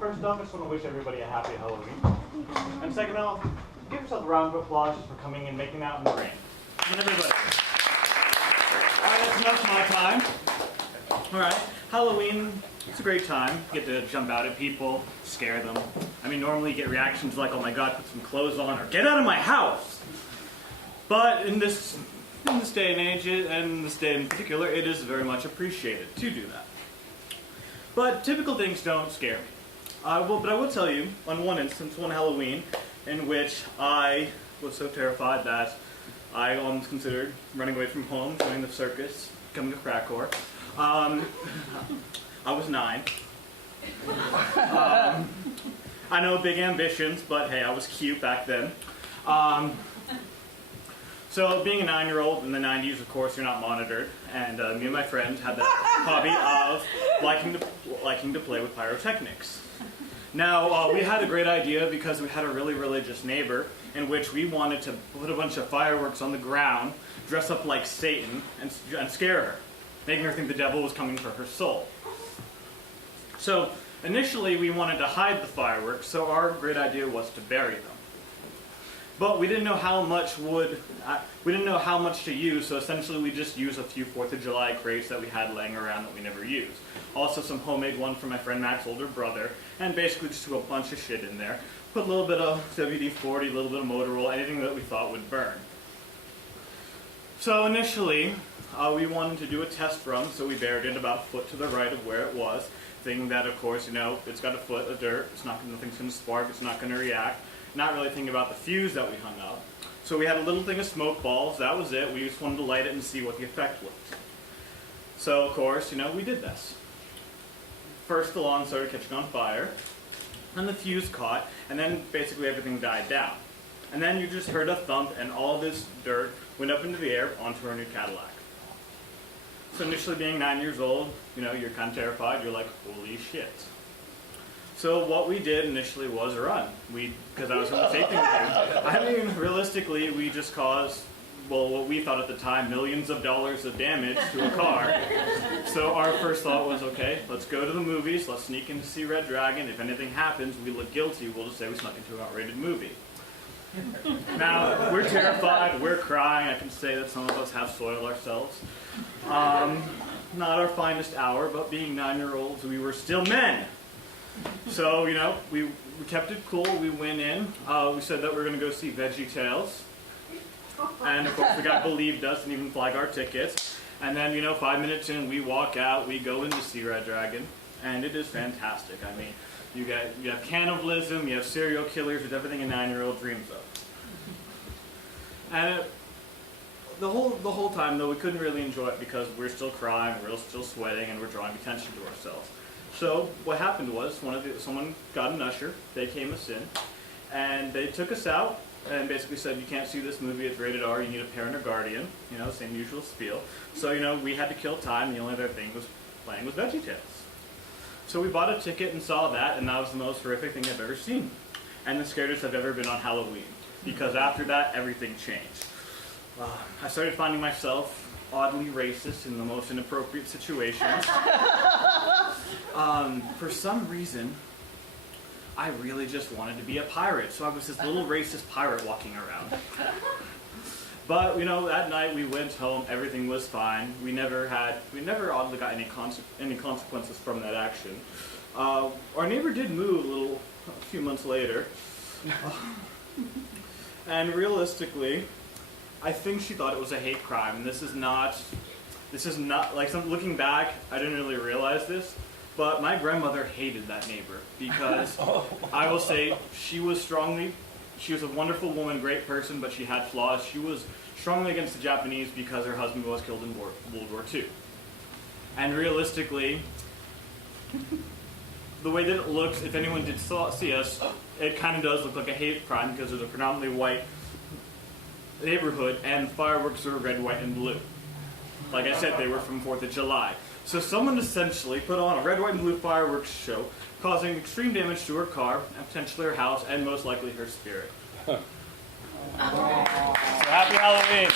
first off, I just want to wish everybody a happy Halloween. And second off, give yourself a round of applause just for coming and making out in the rain. And everybody. Alright, that's enough of my time. Alright, Halloween, it's a great time. You get to jump out at people, scare them. I mean, normally you get reactions like, oh my god, put some clothes on, or get out of my house! But in this day and age, and this day in particular, it is very much appreciated to do that. But typical things don't scare me. But I will tell you, on one instance, one Halloween, in which I was so terrified that I almost considered running away from home, joining the circus, becoming a crack whore. I was 9. I know, big ambitions, but hey, I was cute back then. So being a 9-year-old in the 90s, of course, you're not monitored, and me and my friend had the hobby of liking to play with pyrotechnics. Now, we had a great idea because we had a really religious neighbor in which we wanted to put a bunch of fireworks on the ground, dress up like Satan, and scare her, making her think the devil was coming for her soul. So initially, we wanted to hide the fireworks, so our great idea was to bury them. But we didn't know how much to use, so essentially we just used a few 4th of July crates that we had laying around that we never used. Also some homemade one from my friend Mac's older brother, and basically just threw a bunch of shit in there. Put a little bit of WD-40, a little bit of Motorola, anything that we thought would burn. So initially, we wanted to do a test run, so we buried it about a foot to the right of where it was, thinking that, of course, you know, it's got a foot of dirt, nothing's going to spark, it's not going to react. Not really thinking about the fuse that we hung up. So we had a little thing of smoke balls, that was it. We just wanted to light it and see what the effect was. So, of course, you know, we did this. First, the lawn started catching on fire, and the fuse caught, and then basically everything died down. And then you just heard a thump, and all this dirt went up into the air onto our new Cadillac. So initially being 9 years old, you know, you're kind of terrified. You're like, holy shit. So what we did initially was run. Because I was going to say things. I mean, realistically, we just caused, well, what we thought at the time, millions of dollars of damage to a car. So our first thought was, okay, let's go to the movies, let's sneak in to see Red Dragon. If anything happens, we look guilty, we'll just say we snuck into an outrated movie. Now, we're terrified, we're crying. I can say that some of us have soiled ourselves. Not our finest hour, but being 9-year-olds, we were still men. So, you know, we kept it cool. We went in. We said that we were going to go see VeggieTales. And, of course, the guy believed us and even flag our tickets. And then, you know, 5 minutes in, we walk out. We go in to see Red Dragon. And it is fantastic. I mean, you have cannibalism, you have serial killers, it's everything a 9-year-old dreams of. And the whole time, though, we couldn't really enjoy it because we're still crying, we're still sweating, and we're drawing attention to ourselves. So what happened was someone got an usher, they came us in, and they took us out and basically said, you can't see this movie, it's rated R, you need a parent or guardian, you know, same usual spiel. So, you know, we had to kill time, the only other thing was playing with VeggieTales. So we bought a ticket and saw that, and that was the most horrific thing I've ever seen. And the scariest I've ever been on Halloween, because after that, everything changed. I started finding myself oddly racist in the most inappropriate situations. For some reason, I really just wanted to be a pirate, so I was this little racist pirate walking around. But, you know, that night we went home, everything was fine. We never oddly got any consequences from that action. Our neighbor did move a few months later. And realistically, I think she thought it was a hate crime, and this is not, like, looking back, I didn't really realize this, but my grandmother hated that neighbor, because I will say, she was a wonderful woman, great person, but she had flaws. She was strongly against the Japanese because her husband was killed in World War II. And realistically, the way that it looks, if anyone did see us, it kind of does look like a hate crime because there's a predominantly white neighborhood and fireworks were red, white, and blue. Like I said, they were from 4th of July. So someone essentially put on a red, white, and blue fireworks show, causing extreme damage to her car, and potentially her house, and most likely her spirit. So happy Halloween!